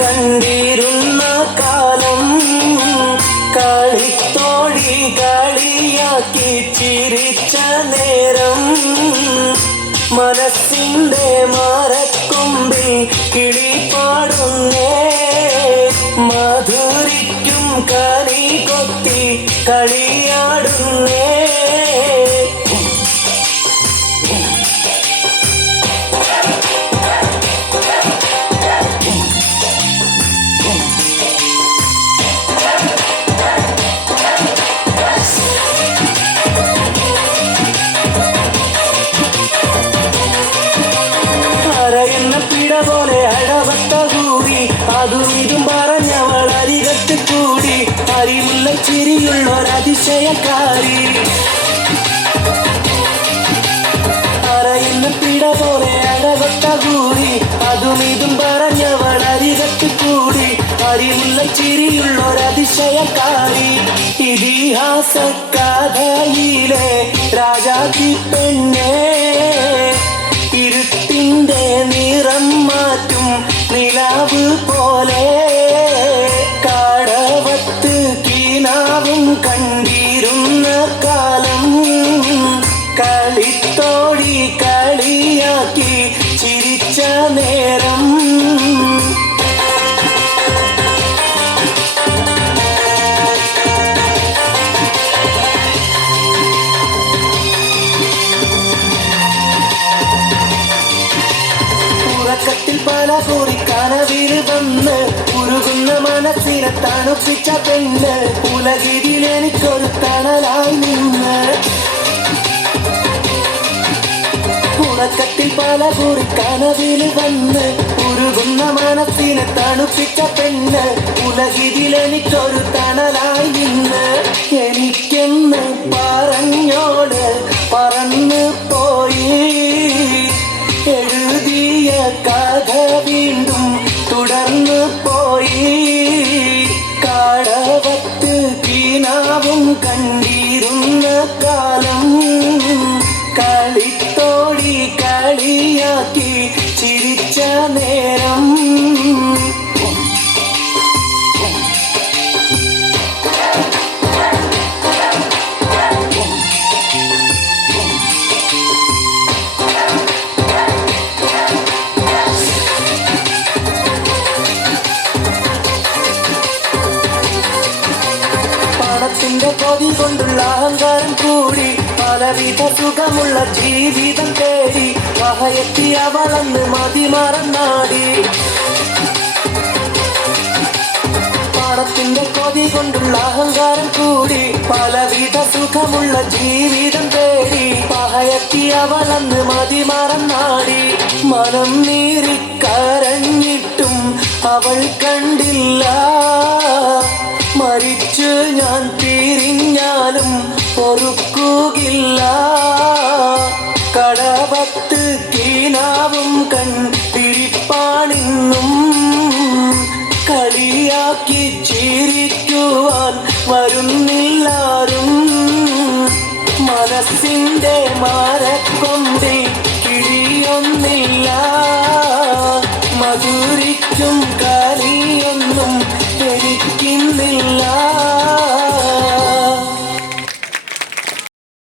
കണ്ടിരുന്ന കാലം കളിത്തോഴി കളിയാക്കി ചിരിച്ച നേരം മനസ്സിന്റെ മരക്കൊമ്പിൽ കിളി മധുരിക്കും കറി കൊത്തി കളി പോലെ അടവത്ത കൂടി അതും ഇതും പറഞ്ഞവൾ അരികത്ത് കൂടി. അരിമുള്ള ചിരിയുള്ള ഒരതിശയക്കാരി പറയുന്ന പിട പോലെ അടവത്ത അതും ഇതും പറഞ്ഞവൾ അരികത്ത് കൂടി. ചിരിയുള്ള ഒരതിശയക്കാരി ഇതിഹാസ കഥയിലെ രാജാത്തി പെണ്ണേ. ഇരുട്ടിന്റെ കണ്ടിരുന്ന കാലം കളിത്തോടി കളിയാക്കി ചിരിച്ച നേരം. ഉറക്കത്തിൽ പല കുറി മനസ്സിനെ തണുപ്പിച്ച പെണ്ണ്. ഉലകിതിൽ എനിക്കൊരു തണലായി നിന്ന്. ഉറക്കത്തിൽ പല കുറി കനവിൽ വന്ന് ഉരുകുന്ന മനസ്സിനെ തണുപ്പിച്ച പെണ്ണ്. ഉലകിതിൽ എനിക്കൊരു തണലായി നിന്ന്. എനിക്കെന്ന് പറഞ്ഞോട് പറന്നു കണ്ടിരുന്ന കാലം കളിത്തോടി കൊതി കൊണ്ടുള്ള അഹങ്കാരം കൂടി. പലവിധ സുഖമുള്ള ജീവിതം തേടി. വഹയെത്തി അവളന്ന് മതിമറന്നാടി പണത്തിന്റെ കൊതി കൊണ്ടുള്ള അഹങ്കാരം കൂടി. പലവിധ സുഖമുള്ള ജീവിതം തേടി. പഹയത്തി അവളന്ന് മതി മറന്നാടി മനം നീറിക്കരഞ്ഞിട്ടും അവൾ കണ്ടില്ല. മരിച്ചു ഞാൻ പൊറുക്കുകില്ല. കടവത്ത് കീനാവും കണ്ടിരിപ്പാണിന്നും കളിയാക്കി ചിരിക്കുവാൻ വരുന്നില്ലാരും. മനസ്സിന്റെ മാരക്കൊണ്ടി കിഴിയൊന്നില്ല. മധുരിക്കും